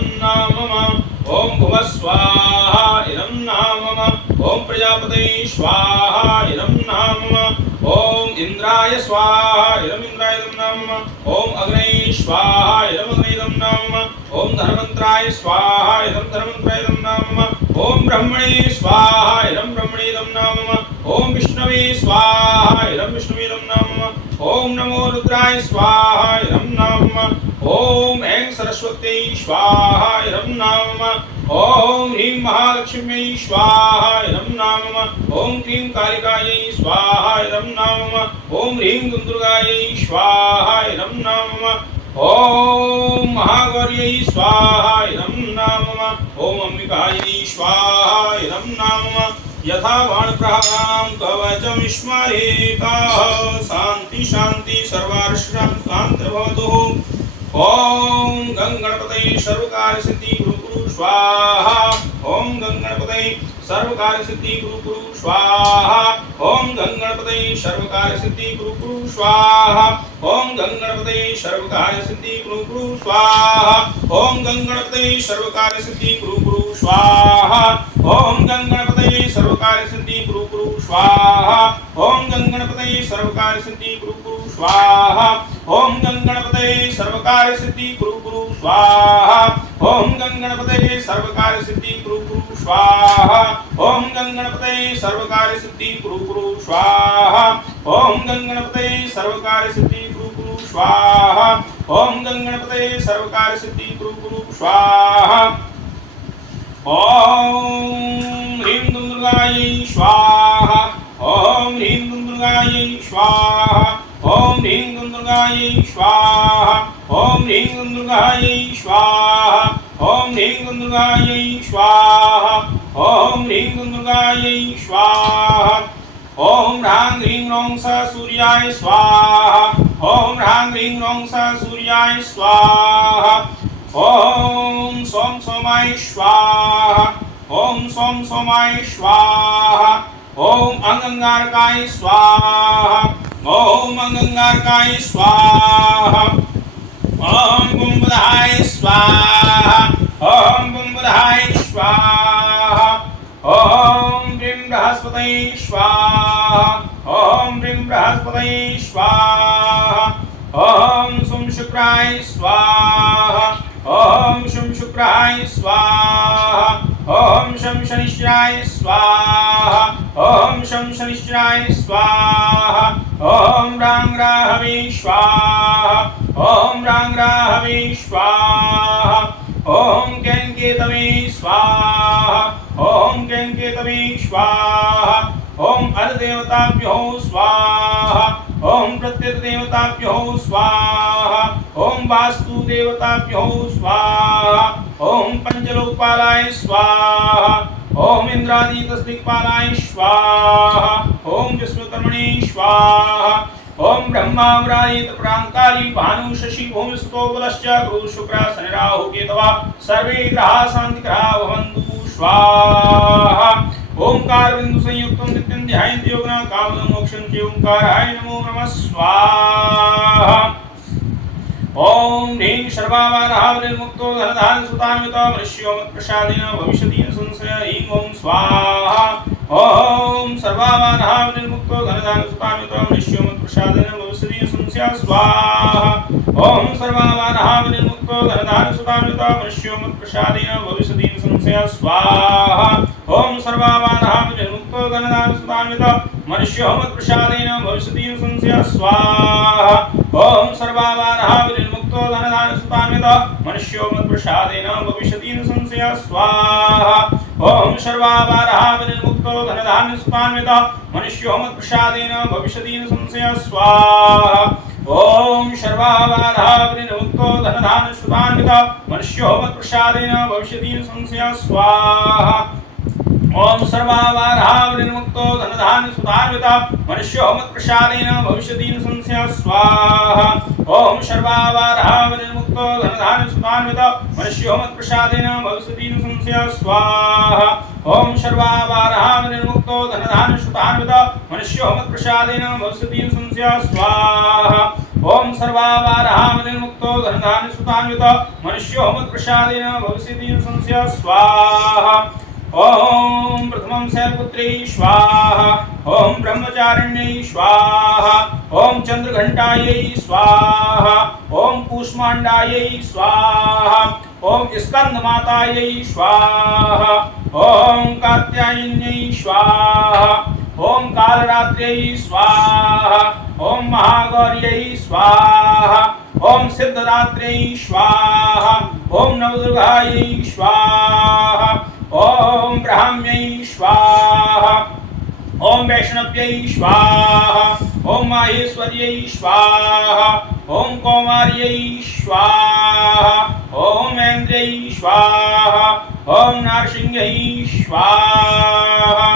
इदं नाम मम ओम भुवः स्वाहा इदं नाम मम ओम प्रजापतये स्वाहा इदं नाम मम ओम इंद्राय स्वाहा इदं नाम मम ओम अग्नये स्वाहा इदं नाम मम ओम धनवंतराय स्वाहा इदं नाम मम ओम ब्रह्मणे स्वाहा इदं नाम मम ओम विष्णवे स्वाहा इदं नाम मम ओम नमो रुद्राय स्वाहा इदं नाम मम ओम ऐं सरस्वत्यै स्वाहा इदं नाम मम ओम ह्रीं महालक्ष्म्यै स्वाहा इदं नाम मम ओम क्लीं कालिकायै स्वाहा इदं नाम मम ओम ह्रीं दुर्गायै स्वाहा इदं नाम मम ओम महागौर्यै स्वाहा इदं नाम मम ओम अंबिकायै स्वाहा इदं नाम मम यथा बाणप्रहारां कवचं स्मरेताः शान्ति शान्ति सर्वार्षां शान्तिर्भवतु ओम गंगणपतये सर्वकार्य सिद्धि गुरु स्वाहा ओम गंगणपतये सर्वकार्य सिद्धि गुरु स्वाहा ओम गंगणपतये सर्वकार्य सिद्धि गुरु स्वाहा ओम गंगणपतये सर्वकार्य सिद्धि गुरु स्वाहा ओम गंगणपतये सर्वकार्य सिद्धि गुरु स्वाहा ओम गंगणपतये सर्वकार्य सिद्धि गुरु स्वाहा ओम गंगणपतये सर्वकार्य सिद्धि गुरु स्वाहा ओम गंगणपतये सर्वकार्य सिद्धि गुरु स्वाहा ओम गंगणपतये सर्वकार्य सिद्धि गुरु स्वाहा ओम गंगणपतये सर्वकार्य सिद्धि गुरु स्वाहा ओम गंगणपतये सर्वकार्य सिद्धि गुरु स्वाहा ओम गंगणपतये सर्वकार्य सिद्धि गुरु स्वाहा ओम ह्रीं दुर्गायै स्वाहा ओम ह्रीं दुर्गायै स्वाहा ओम ह्रीं दुर्गायै स्वाहा ओम ह्रीं दुर्गायै स्वाहा ओम ह्रीं दुर्गायै स्वाहा ओम ह्रीं दुर्गायै स्वाहा ओम ह्रां ह्रीं ह्रौं स सूर्याय स्वाहा ओम ह्रां ह्रीं ह्रौं स सूर्याय स्वाहा ओम सोम सोमाय स्वाहा ओम सोम सोमाय स्वाहा ओम अंगारकाय स्वाहा ओम अंगारकाय स्वाहा ओम बुंबुधाय स्वाहा ओम बुंबुधाय स्वाहा ओम ब्रीं बृहस्पतये स्वाहा ओम ब्रीं बृहस्पतये स्वाहा ओम सुं शुक्राय स्वाहा ओम शुं शुक्राय स्वाहा ओम शं शनिश्चराय स्वाहा ओम शं शनिश्चराय स्वाहा ओम रां राहवे स्वाहा ओम रां राहवे स्वाहा ओम कैं केतवे स्वाहा ओम कैं केतवे स्वाहा ओम अर्धदेवताभ्यो स्वाहा ओम प्रत्येकदेवताभ्यो स्वाहा ओम वास्तुदेवताभ्यो स्वाहा ओम पंचलोकपालाय स्वाहा ओम इंद्रादितस्दिक्पालाय स्वाहा ओम विश्वकर्मणे स्वाहा ओम ब्रह्मावरायित प्रांकारी भानु शशि भूमि सुतो बलश्च गुरु शुक्र शनि राहु केतवः सर्वे ग्रहाः शान्तिग्रहाः भवन्तु स्वाहा ओंकार बिंदु संयुक्तं नित्यं ध्यायन्ति योगिनः कामदं मोक्षं च ओंकाराय नमो नमः स्वाहा ओम ह्रीं सर्वावारः निर्मुक्तो धनधान सुतान्वितो मनुष्यो मत्प्रसादेन भविष्यति न संशयः ह्रीं ओम स्वाहा ओम सर्वावारः निर्मुक्तो धनधान सुतान्वितो मनुष्यो मत्प्रसादेन भविष्यति न संशयः स्वाहा ओम सर्वावारः निर्मुक्तो धनधान सुतान्वितो मनुष्यो मत्प्रसादेन भविष्यति न संशयः स्वाहा ओम सर्वावारः निर्मुक्तो धनधान सुतान्वितो मनुष्यो मत्प्रसादेन भविष्यति न संशयः स्वाहा ओम सर्वावारः निर्मुक्तो धनधान सुतान्वितो मनुष्यो मत्प्रसादेन भविष्यति न संशयः स्वाहा ओम सर्वावारः निर्मुक्तो धनधान सुतान्वितो मनुष्यो मत्प्रसादेन भविष्यति न संशयः स्वाहा ओम सर्वावारः निर्मुक्तो धनधान सुतान्वितो मनुष्यो मत्प्रसादेन भविष्यति न संशयः स्वाहा ओम सर्वावारः निर्मुक्तो धनधान सुतान्वितो मनुष्यो मत्प्रसादेन भविष्यति न संशयः स्वाहा ओम सर्वावारः निर्मुक्तो धनधान सुतान्वितो मनुष्यो मत्प्रसादेन भविष्यति न संशयः स्वाहा ओम सर्वावारः निर्मुक्तो धनधान सुतान्वितो मनुष्यो मत्प्रसादेन भविष्यति न संशयः स्वाहा ओम सर्वावारहाम निर्मुक्तो धनधान्य सुतान्वित मनुष्यो मत्प्रसादेन भविष्यति संशय स्वाहा ओम प्रथमं शैलपुत्रै स्वाहा ओम ब्रह्मचारिण्यै स्वाहा ओम चंद्रघंटायै स्वाहा ओम कूष्मांडायै स्वाहा ओम स्कंदमातायै स्वाहा ओम कात्यायन्यै स्वाहा ओम कालरात्र्यै स्वाहा ओम महागौर्यै स्वाहा ओम सिद्धदात्र्यै स्वाहा ओम नवदुर्गायै स्वाहा ओम ब्राह्म्यै स्वाहा ओम वैष्णव्यै स्वाहा ओम माहेश्वर्यै स्वाहा ओम कौमार्यै स्वाहा ओम ऐन्द्र्यै स्वाहा ओम नारसिंह्यै स्वाहा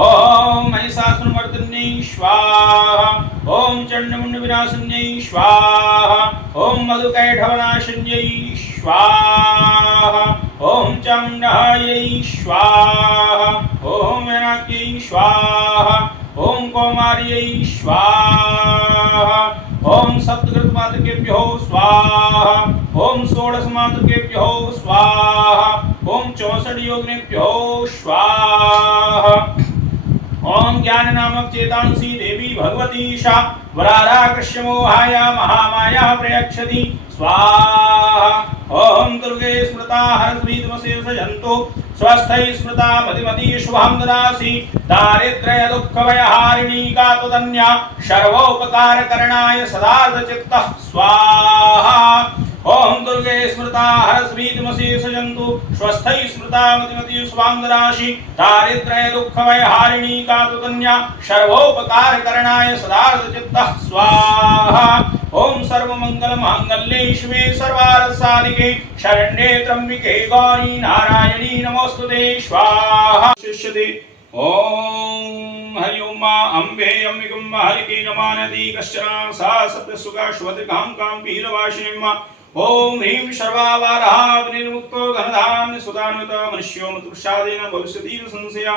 ओम महिषासुरमर्दिन्यै स्वाहा ओम चण्डमुण्डविनाशिन्यै स्वाहा ओम मधुकैटभनाशिन्यै स्वाहा ओम चामुण्डायै स्वाहा ओम मेनाक्यै स्वाहा ओम कौमार्यै स्वाहा ओम सप्तकृतमातृकेभ्यो स्वाहा ओम षोडशमातृकेभ्यो स्वाहा ओम 64 योगिनेभ्यो स्वाहा ओम ज्ञान नामक चेतांसी देवी भगवती सा वराराकृष्य मोहाय महामाया प्रयक्षति स्वाहा ओम दुर्गे स्मृता हरस्वीतमसे सजन्तो स्वस्थै स्मृता मतिमती शुभं ददासि दारिद्र्य दुःख भयहारिणी कातुदन्या सर्वोपकारकरणाय सदार्धचित्तः स्वाहा ओम दुर्गे स्मृता हरस्वीतमसे सजन्तु स्वस्थै स्मृता मतिमती शुभं ददासि दारिद्र्य दुःख भयहारिणी कातुदन्या सर्वोपकारकरणाय सदार्धचित्तः स्वाहा ओम सर्वमंगल मांगल्ये शिवे सर्वार्थसाधिके शरण्ये त्र्यंबिके गौरी नारायणी नमोस्तुते स्वाहा शिष्यते ओम हरि ओम अम्बे अम्बिकं हरिके नमानति कश्चन सा सत्यसुगा श्वतिकां कां पीलवासिनीं ओम ह्रीं सर्वावारहा निर्मुक्तो धनधान्य सुधान्वित मनुष्यो मत्प्रसादेन भविष्यति संशया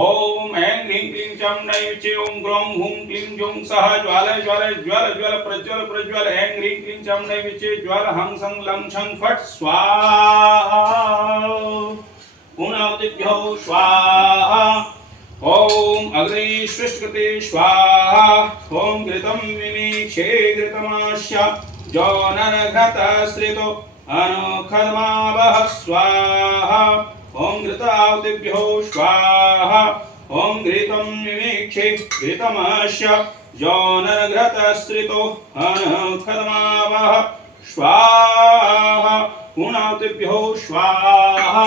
ओम ऐं ह्रीं क्लीं चामुण्डायै विचे ओम ग्रौं हूं क्लीं जौं सः ज्वाल ज्वाल ज्वाल ज्वाल प्रज्वल प्रज्वल ऐं ह्रीं क्लीं चामुण्डायै विचे ज्वाल हं सं लं छं फट् स्वाहा पूर्णाहुतिभ्यो स्वाहा ओम अग्रे सृष्टकृते स्वाहा ओम घृतं विमीक्षे घृतमास्य जौनरघृतश्रितो अनुखद्मावः स्वाहा ओम घृताहुतिभ्यो स्वाहा ओम घृतं विमीक्षे घृतमास्य जौनरघृतश्रितो अनुखद्मावः स्वाहा पूर्णाहुतिभ्यो स्वाहा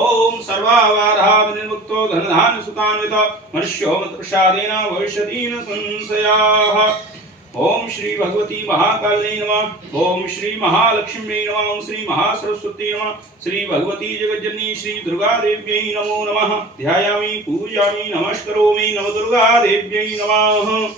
ओम सर्वावारहा निर्मुक्तो धनधान्य सुतान्वित मनुष्यो मत्प्रसादेन भविष्यति न संशयाः ओम श्री भगवती महाकाल्यै नमः ओम श्री महालक्ष्म्यै नमः ओम श्री महासरस्वती नमः श्री भगवती जगज्जननी श्री दुर्गा देव्यै नमो नमः ध्यायामि पूजयामि नमस्करोमि नवदुर्गा देव्यै नमः